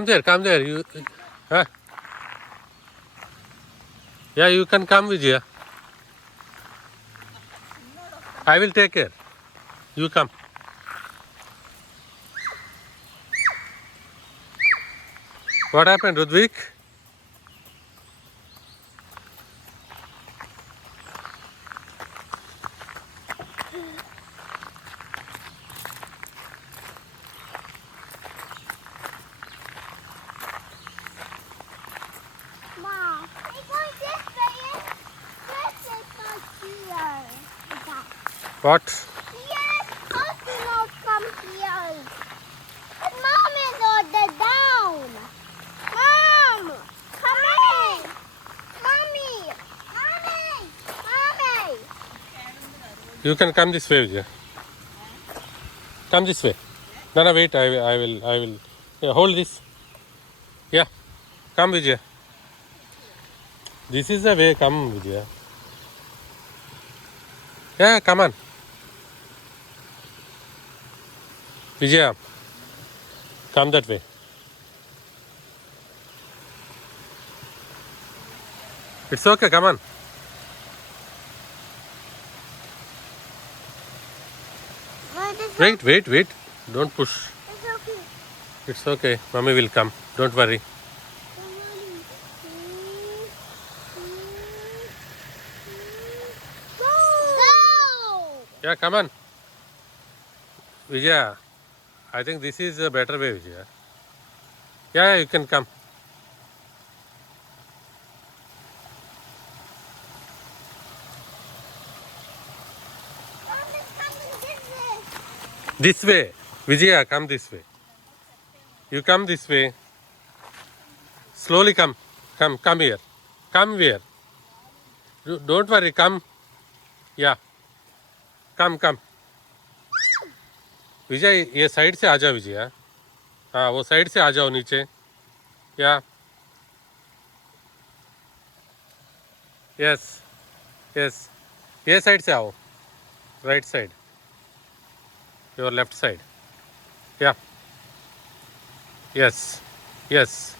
Come there, come there. You, huh? Yeah, you can come, Vijaya. I will take care. You come. What happened, Rudvik? Mom, we're going this way. This is not here. What? Yes, how do not come here? But Mom is ordered down. Mom, come in. Mommy, Mommy, Mommy. You can come this way, Vijaya. Come this way. No, wait. I will. Yeah, hold this. Yeah. Come, Vijaya. This is the way. Come, Vijaya. Yeah, come on. Vijaya, come that way. It's okay, come on. Wait. Don't push. It's okay. It's okay. Mommy will come. Don't worry. Go! Yeah, come on. Vijaya, I think this is a better way, Vijaya. Yeah, you can come. Mom is coming this way. This way. Vijaya, come this way. You come this way. Slowly come. Come here. Come here. Don't worry, come. Yeah. Come. विजय ये side से आ जाओ विजय हाँ वो side से आ जाओ नीचे या yes ये साइड से आओ right side your left side या yes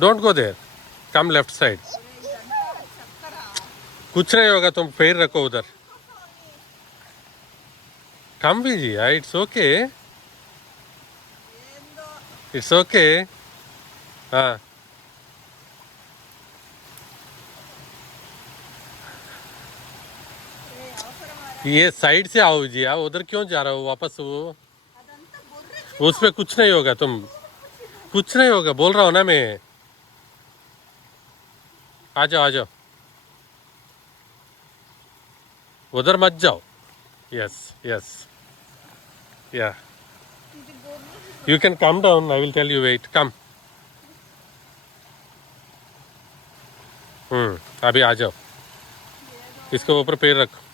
don't go there come left side कुछ नहीं होगा तुम पैर रखो उधर कम विजय इट्स ओके हाँ ये साइड से आओ विजय उधर क्यों जा रहा हो वापस वो उस पे कुछ नहीं होगा तुम कुछ नहीं होगा बोल रहा हूँ ना मैं आ जाओ उधर मत जाओ यस या you can come down I will tell you wait come अभी आ जाओ इसके ऊपर पैर रखो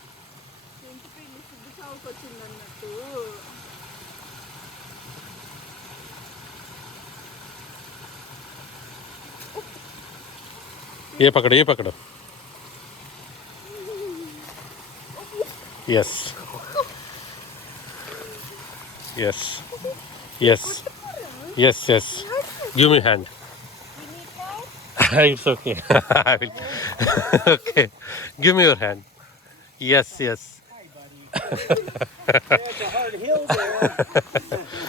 ये पकड़ो yes give me hand it's okay I will okay give me your hand yes There's a hard hill there.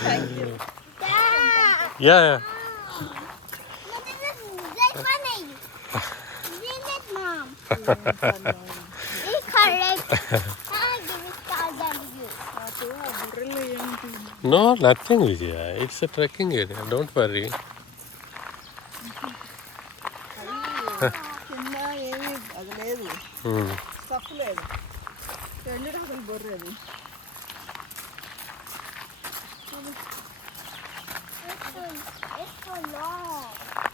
Thank you. yeah But this is funny. Isn't it, Mom? It's correct. I give it to you. no nothing Vijaya it's a trekking area don't worry కింద ఏమి అది లేదు stuff లేదు రెండు అసలు బొర్రేది It's so long.